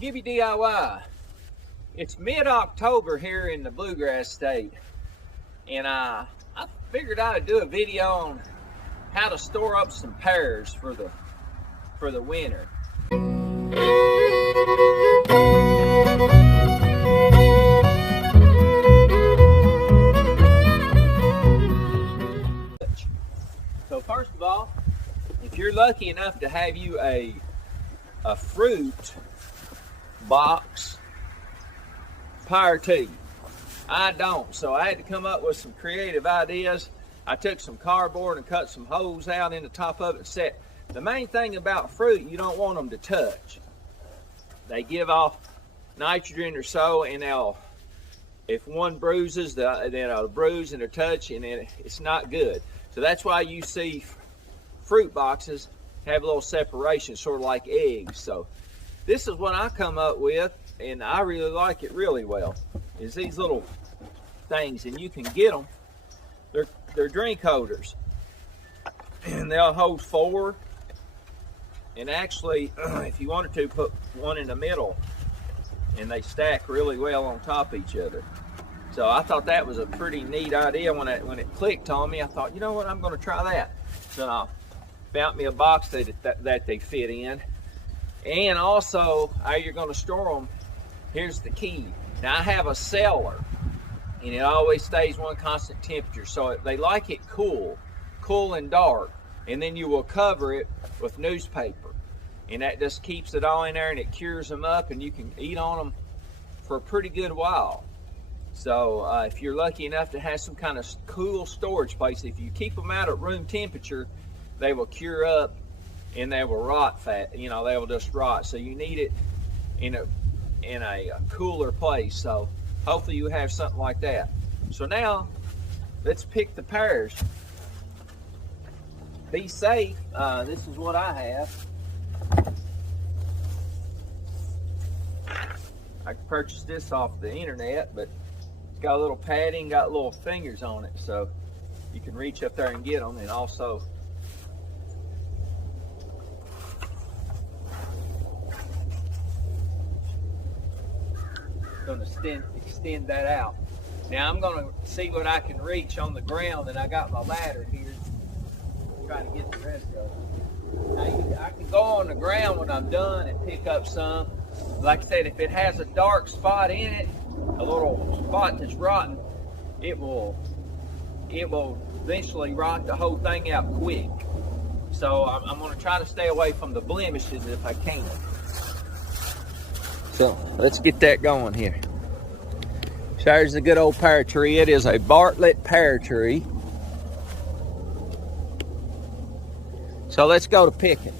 Give you DIY. It's mid-October here in the Bluegrass State, and I figured I would do a video on how to store up some pears for the winter. So first of all, if you're lucky enough to have you a fruit box, power to you. I don't, so I had to come up with some creative ideas. I took some cardboard and cut some holes out in the top of it and set. The main thing about fruit, you don't want them to touch. They give off nitrogen or so, and if one bruises, then it'll bruise and they'll touch, and it's not good. So that's why you see fruit boxes have a little separation, sort of like eggs. So this is what I come up with, and I really like it really well, is these little things, and you can get them. They're drink holders, and they'll hold 4, and actually if you wanted to, put one in the middle, and they stack really well on top of each other. So I thought that was a pretty neat idea. When it clicked on me, I thought, you know what, I'm going to try that. So I found me a box that they fit in. And also, how you're going to store them, here's the key. Now I have a cellar, and it always stays one constant temperature. So they like it cool and dark. And then you will cover it with newspaper. And that just keeps it all in there, and it cures them up, and you can eat on them for a pretty good while. So if you're lucky enough to have some kind of cool storage place, if you keep them out at room temperature, they will cure up and they will rot fast. You know, they will just rot. So you need it in a cooler place. So hopefully you have something like that. So now let's pick the pears. Be safe. This is what I have. I purchased this off the internet, but it's got a little padding, got little fingers on it, so you can reach up there and get them. And also, going to extend that out. Now I'm going to see what I can reach on the ground, and I got my ladder here. Trying to get the rest of it. Now I can go on the ground when I'm done and pick up some. Like I said, if it has a dark spot in it, a little spot that's rotten, it will eventually rot the whole thing out quick. So I'm going to try to stay away from the blemishes if I can. So let's get that going here. So there's the good old pear tree. It is a Bartlett pear tree. So let's go to picking.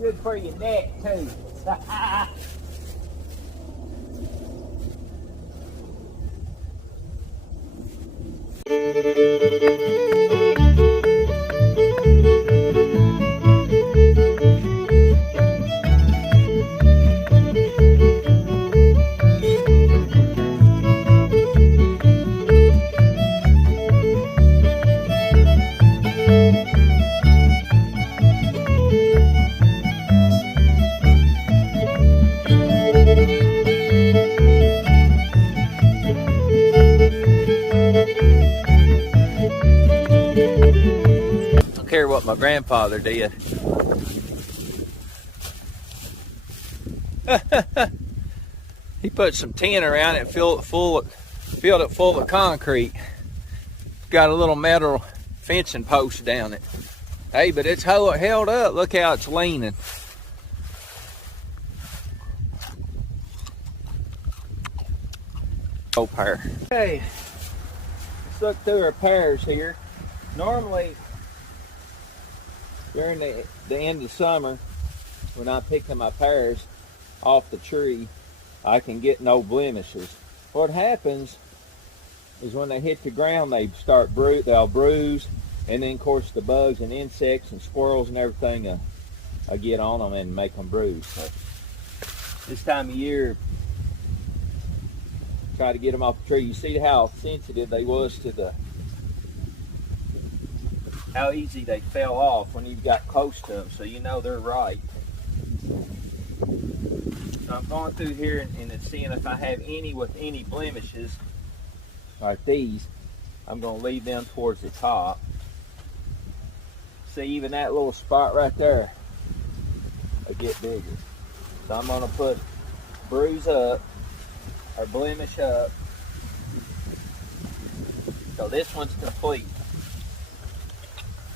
Good for your neck too. Care what my grandfather did. He put some tin around it and filled it full of concrete. Got a little metal fencing post down it. Hey, but it's held up. Look how it's leaning. Oh, pear. Okay, let's look through our pears here. Normally, during the end of summer, when I'm picking my pears off the tree, I can get no blemishes. What happens is when they hit the ground, they'll bruise, and then of course the bugs and insects and squirrels and everything get on them and make them bruise. So this time of year, try to get them off the tree. You see how sensitive they was to the how easy they fell off when you got close to them, so you know they're right. So I'm going through here and seeing if I have any with any blemishes, like these. I'm going to leave them towards the top. See, even that little spot right there, they get bigger. So I'm going to put bruise up, or blemish up. So this one's complete.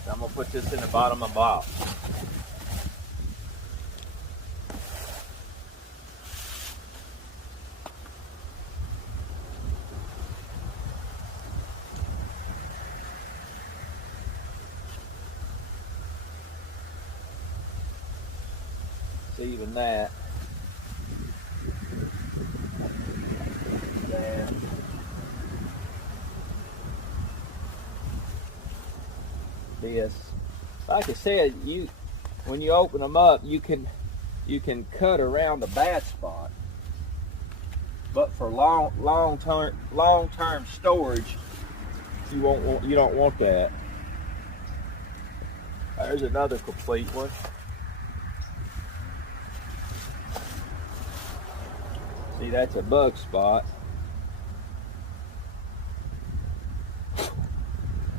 So I'm going to put this in the bottom of the box. See, even that. And this, like I said, when you open them up, you can cut around the bad spot. But for long term storage, you don't want that. There's another complete one. See, that's a bug spot.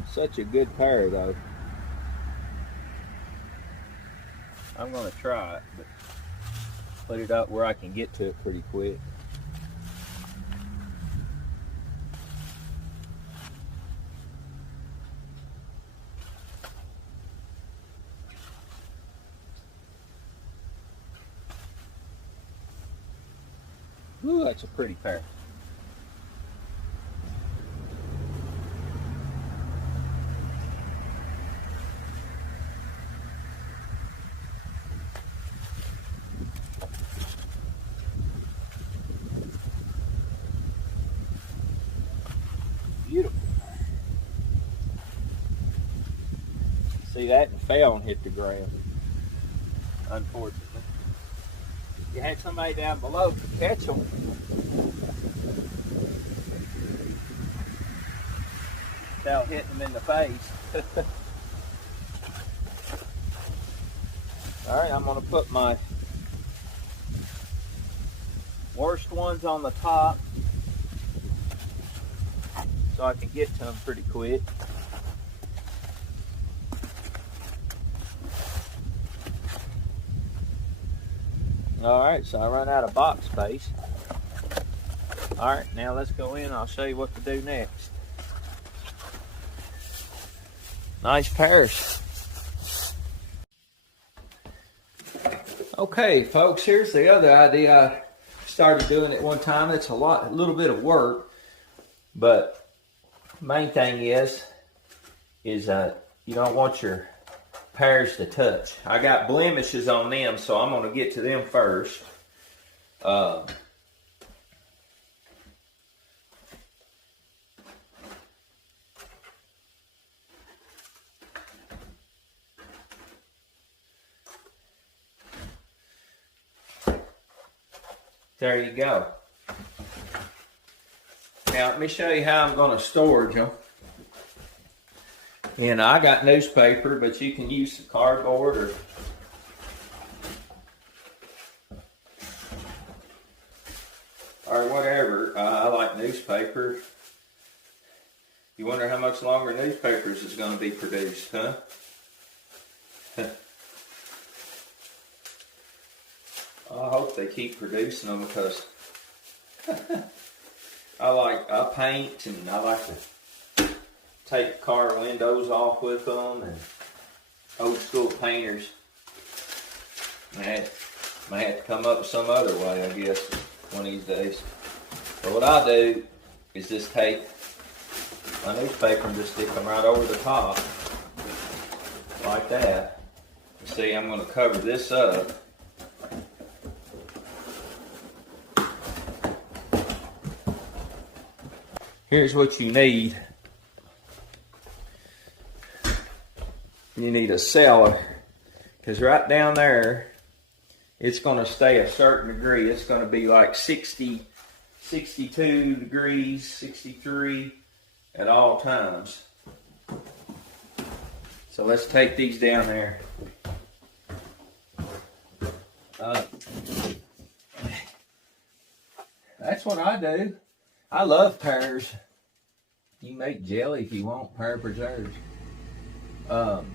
Such a good pear, though. I'm going to try it, but put it up where I can get to it pretty quick. Ooh, that's a pretty pear. Beautiful. See, that fell and hit the ground, unfortunately. You had somebody down below to catch them. Without hitting them in the face. All right, I'm going to put my worst ones on the top so I can get to them pretty quick. All right, so I run out of box space. All right, now let's go in. I'll show you what to do next. Nice pears. Okay, folks, here's the other idea. I started doing it one time. It's a little bit of work, but main thing is you don't want your pears to touch. I got blemishes on them, so I'm going to get to them first. There you go. Now let me show you how I'm going to storage them. And I got newspaper, but you can use some cardboard or whatever. I like newspaper. You wonder how much longer newspapers is going to be produced, huh? I hope they keep producing them because I paint and I like to take car windows off with them, and old school painters might have to come up with some other way, I guess, one of these days. But what I do is just take my newspaper and just stick them right over the top like that. You see, I'm going to cover this up. Here's what you need. You need a cellar, because right down there, it's going to stay a certain degree. It's going to be like 60, 62 degrees, 63 at all times. So let's take these down there. That's what I do. I love pears. You can make jelly if you want, pear preserves. Come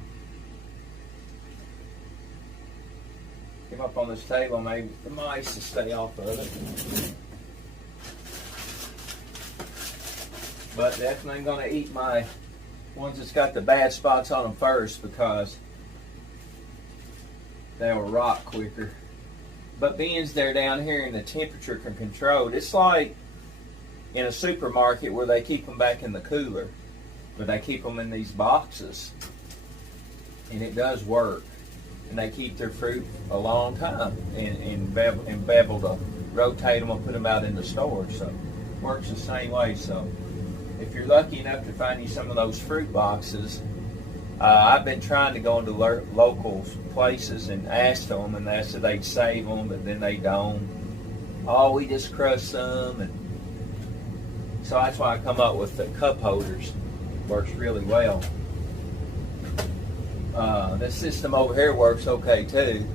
up on this table, maybe the mice to stay off of it. But definitely going to eat my ones that's got the bad spots on them first because they'll rot quicker. But beans they're down here and the temperature can control it. It's like in a supermarket where they keep them back in the cooler, but they keep them in these boxes, and it does work. And they keep their fruit a long time and be able to rotate them and put them out in the store. So it works the same way. So if you're lucky enough to find you some of those fruit boxes, I've been trying to go into local places and ask them, and they said they'd save them, but then they don't. Oh, we just crush some, and so that's why I come up with the cup holders. Works really well. This system over here works okay too.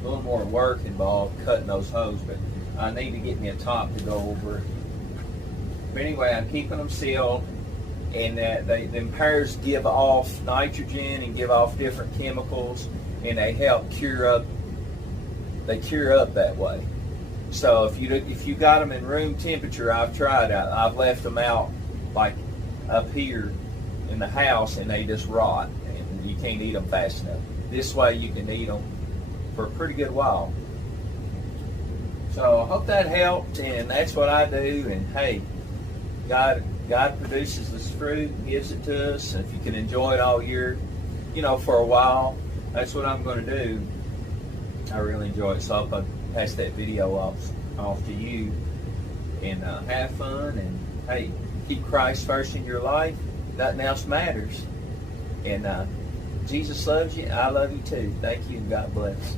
A little more work involved cutting those holes, but I need to get me a top to go over. But anyway, I'm keeping them sealed, and them pears give off nitrogen and give off different chemicals, and they help cure up. They cure up that way. So if you got them in room temperature, I've tried that. I've left them out like up here in the house, and they just rot, and you can't eat them fast enough. This way you can eat them for a pretty good while. So I hope that helped, and that's what I do. And hey, God produces this fruit and gives it to us, and if you can enjoy it all year, for a while, that's what I'm going to do. I really enjoy it, so I'll pass that video off to you, and have fun, and hey, keep Christ first in your life. Nothing else matters. And Jesus loves you. I love you too. Thank you, and God bless.